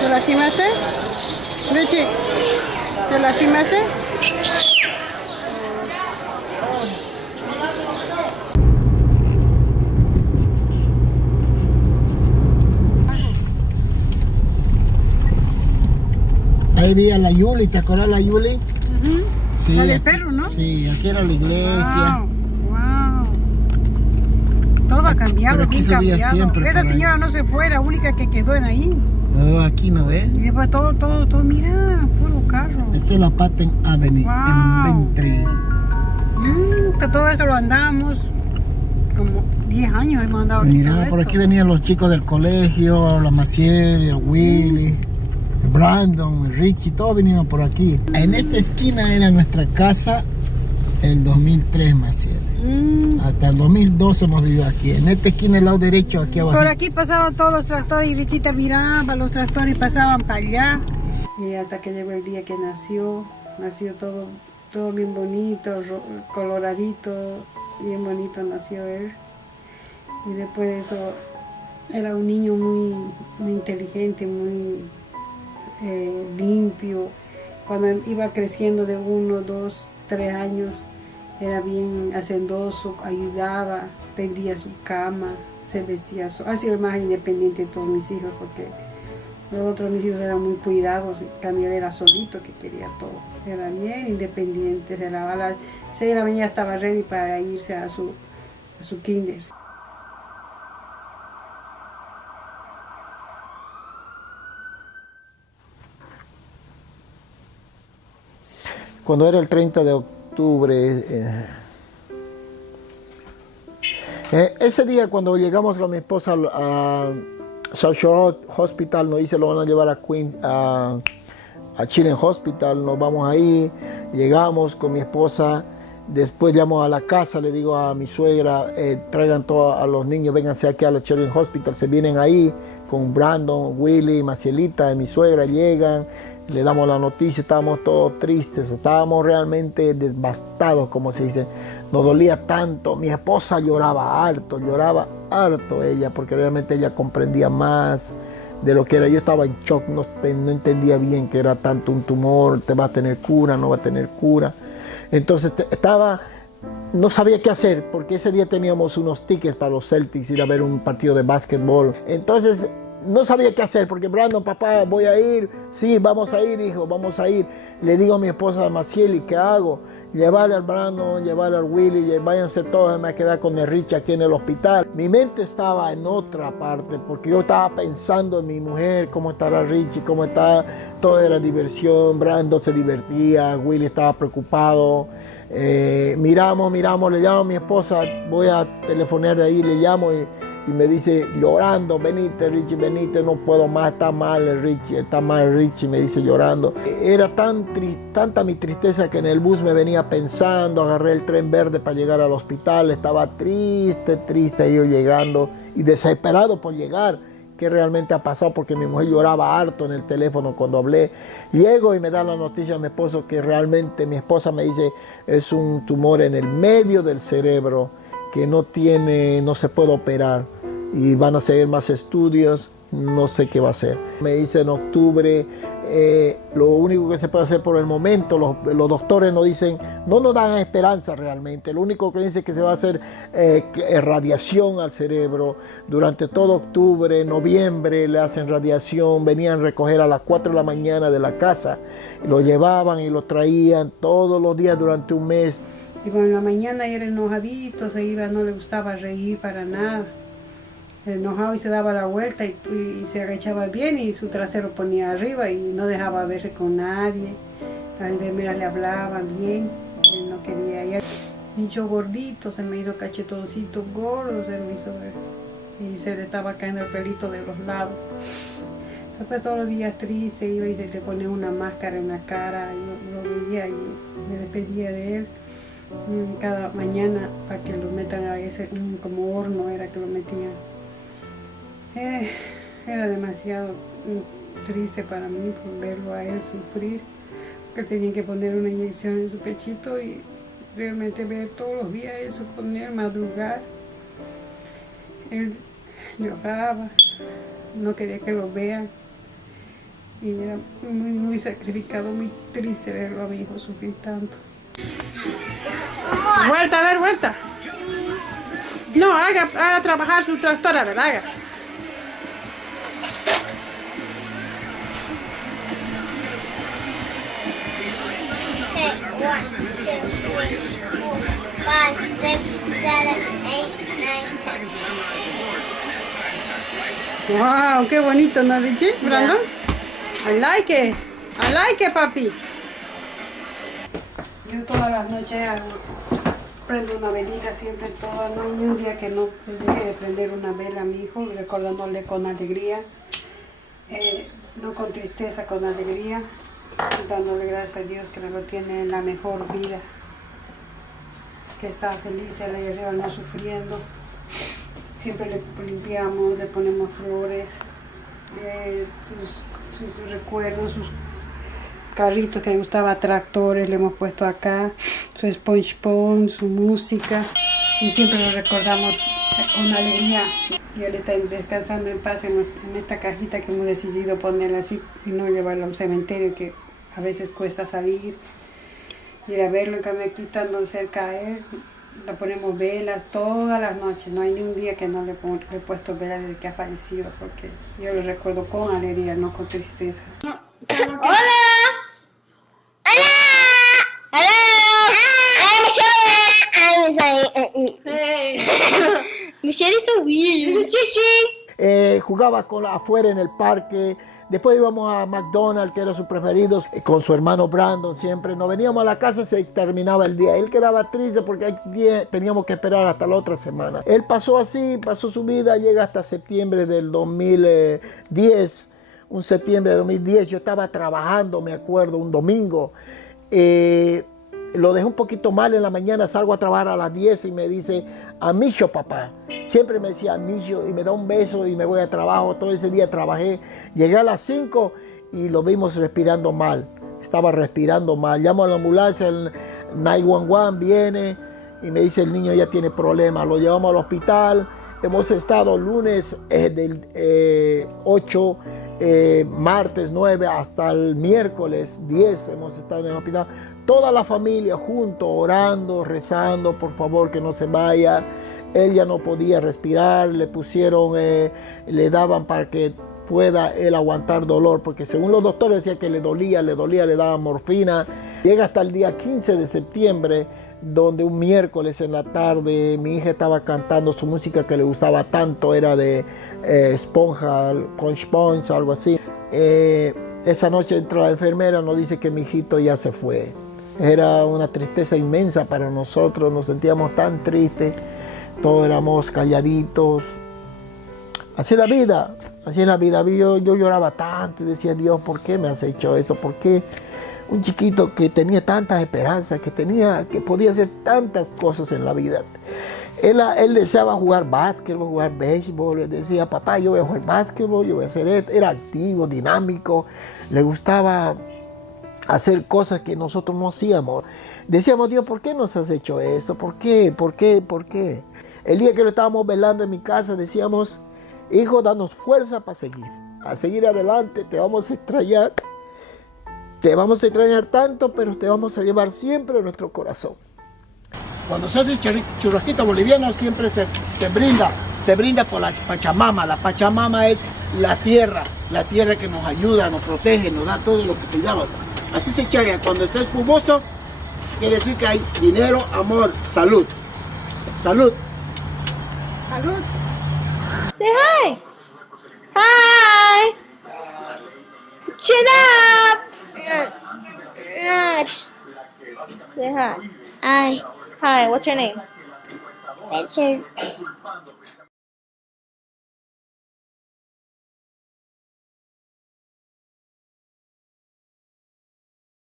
¿Te lastimaste? Richie, ¿te lastimaste? Ahí vi a la Yuli, ¿te acuerdas de la Yuli? Sí, La del perro, ¿no? Sí, aquí era la iglesia. Wow. Todo ha cambiado, Pero aquí bien subía cambiado. siempre Esa por ahí. señora no se fue, la única que quedó en ahí. No, aquí no ves. Y después todo, mira, puro carro. Esto es la Patent Avenue, Wow. en Ventry. Todo eso lo andamos como 10 años hemos andado aquí. Mira, por aquí venían los chicos del colegio, la Maciel, el Willy, el Brandon, el Richie, todos vinieron por aquí. En esta esquina era nuestra casa el 2003, Maciel. Hasta el 2012 hemos vivido aquí. En esta esquina, el lado derecho, aquí abajo. Por aquí pasaban todos los tractores y Richita miraba los tractores y pasaban para allá. Y hasta que llegó el día que nació todo bien bonito, coloradito, bien bonito nació él. Y después de eso era un niño muy, muy inteligente, muy limpio. Cuando iba creciendo de 1, 2, 3 años, era bien hacendoso, ayudaba, tendía su cama, se vestía. Ha sido el más independiente de todos mis hijos porque los otros mis hijos eran muy cuidados, también era solito que quería todo. Era bien independiente, se lavaba a las 6 de la mañana, estaba ready para irse a su kinder. Cuando era el 30 de octubre, ese día cuando llegamos con mi esposa a South Shore Hospital, nos dice lo van a llevar a Queens, a Children's Hospital, nos vamos ahí, llegamos con mi esposa, después llamo a la casa, le digo a mi suegra, traigan todos a los niños, vénganse aquí a la Children's Hospital, se vienen ahí con Brandon, Willy, Macielita, mi suegra, llegan, le damos la noticia, estábamos todos tristes, estábamos realmente devastados, como se dice, nos dolía tanto, mi esposa lloraba harto ella, porque realmente ella comprendía más de lo que era, yo estaba en shock, no entendía bien que era tanto un tumor, te va a tener cura, no va a tener cura, entonces no sabía qué hacer, porque ese día teníamos unos tickets para los Celtics, ir a ver un partido de básquetbol, entonces no sabía qué hacer, porque Brandon, papá, voy a ir, sí, vamos a ir, hijo, vamos a ir. Le digo a mi esposa Maciel, ¿qué hago? Llevarle al Brandon, llevarle al Willy, váyanse todos, me voy a quedar con el Rich aquí en el hospital. Mi mente estaba en otra parte, porque yo estaba pensando en mi mujer, cómo estará Richie, cómo está, todo era diversión, Brandon se divertía, Willy estaba preocupado. Miramos, le llamo a mi esposa, voy a telefonear ahí, le llamo y me dice llorando, venite Richie, venite, no puedo más, está mal el Richie, me dice llorando. Era tanta mi tristeza que en el bus me venía pensando, agarré el tren verde para llegar al hospital, estaba triste yo llegando y desesperado por llegar. ¿Qué realmente ha pasado? Porque mi mujer lloraba harto en el teléfono cuando hablé. Llego y me da la noticia a mi esposo que realmente mi esposa me dice es un tumor en el medio del cerebro que no se puede operar y van a seguir más estudios, no sé qué va a hacer. Me dice en octubre, lo único que se puede hacer por el momento, los doctores nos dicen, no nos dan esperanza realmente, lo único que dice que se va a hacer radiación al cerebro, durante todo octubre, noviembre le hacen radiación, venían a recoger a las 4 de la mañana de la casa, lo llevaban y lo traían todos los días durante un mes. Y bueno, en la mañana era enojadito, se iba, no le gustaba reír para nada. Enojado y se daba la vuelta y se agachaba bien y su trasero ponía arriba y no dejaba verse con nadie. Las enfermeras le hablaban bien, él no quería ir. Hincho gordito, se me hizo cachetoncito gordo, se me hizo ver. Y se le estaba cayendo el pelito de los lados. Después todos los días triste, iba y se le ponía una máscara en la cara, yo lo veía y me despedía de él. Cada mañana para que lo metan a ese como horno era que lo metían. Era demasiado triste para mí por verlo a él sufrir, que tenían que poner una inyección en su pechito y realmente ver todos los días eso, poner, madrugar. Él lloraba, no quería que lo vean. Y era muy, muy sacrificado, muy triste verlo a mi hijo sufrir tanto. Vuelta, a ver, vuelta. No, haga trabajar su tractor, a ver, haga. Okay, 1, 2, 3, 4, 5, 6, 7, 8, 9, 10. Wow, qué bonito, ¿no, Richie? Brandon? I like it. I like it, papi. Yo todas las noches prendo una velita siempre, no hay ni un día que no deje de prender una vela a mi hijo, recordándole con alegría, no con tristeza, con alegría, dándole gracias a Dios que me lo tiene en la mejor vida, que está feliz, él ahí arriba no sufriendo. Siempre le limpiamos, le ponemos flores, sus recuerdos, sus carritos que le gustaba, tractores, le hemos puesto acá, su SpongeBob, su música, y siempre lo recordamos con alegría. Y él está descansando en paz en esta cajita que hemos decidido ponerla así y no llevarlo a un cementerio, que a veces cuesta salir, ir a verlo. En cambio aquí estando cerca a él, le ponemos velas todas las noches, no hay ni un día que no le he puesto velas desde que ha fallecido, porque yo lo recuerdo con alegría, no con tristeza. Hola! Michelle is so weird. This is Chichi. Jugaba afuera en el parque. Después íbamos a McDonald's, que era su preferido, con su hermano Brandon siempre. Nos veníamos a la casa y se terminaba el día. Él quedaba triste porque teníamos que esperar hasta la otra semana. Él pasó así, pasó su vida, llega hasta septiembre del 2010. Un septiembre de 2010, yo estaba trabajando, me acuerdo, un domingo. Lo dejé un poquito mal en la mañana, salgo a trabajar a las 10 y me dice, Amicho, papá. Siempre me decía Amicho y me da un beso y me voy a trabajo. Todo ese día trabajé. Llegué a las 5 y lo vimos respirando mal. Estaba respirando mal. Llamo a la ambulancia, el 911 viene y me dice el niño ya tiene problemas. Lo llevamos al hospital. Hemos estado lunes del 8, martes 9 hasta el miércoles 10. Hemos estado en el hospital. Toda la familia juntos, orando, rezando, por favor que no se vaya. Él ya no podía respirar, le pusieron, le daban para que pueda él aguantar dolor, porque según los doctores decía que le dolía, le daban morfina. Llega hasta el día 15 de septiembre, donde un miércoles en la tarde mi hija estaba cantando su música que le gustaba tanto, era de Esponja, SpongeBob, algo así. Esa noche entró la enfermera, nos dice que mi hijito ya se fue. Era una tristeza inmensa para nosotros, nos sentíamos tan tristes, todos éramos calladitos. Así es la vida, así es la vida. Yo lloraba tanto y decía, Dios, ¿por qué me has hecho esto? ¿Por qué un chiquito que tenía tantas esperanzas, que podía hacer tantas cosas en la vida? Él deseaba jugar básquetbol, jugar béisbol. Él decía, papá, yo voy a jugar básquetbol, yo voy a hacer esto. Era activo, dinámico, le gustaba hacer cosas que nosotros no hacíamos. Decíamos, Dios, ¿por qué nos has hecho esto? ¿Por qué? ¿Por qué? ¿Por qué? El día que lo estábamos velando en mi casa, decíamos, hijo, danos fuerza para seguir adelante, te vamos a extrañar. Te vamos a extrañar tanto, pero te vamos a llevar siempre en nuestro corazón. Cuando se hace churrasquito boliviano, siempre se brinda por la Pachamama. La Pachamama es la tierra que nos ayuda, nos protege, nos da todo lo que cuidamos. Así se echa, cuando está espumoso, quiere decir que hay dinero, amor, salud. Salud. Salud. Say hi. Hi. Chin up. Say hi. Hi. Hi. What's your name? Richard.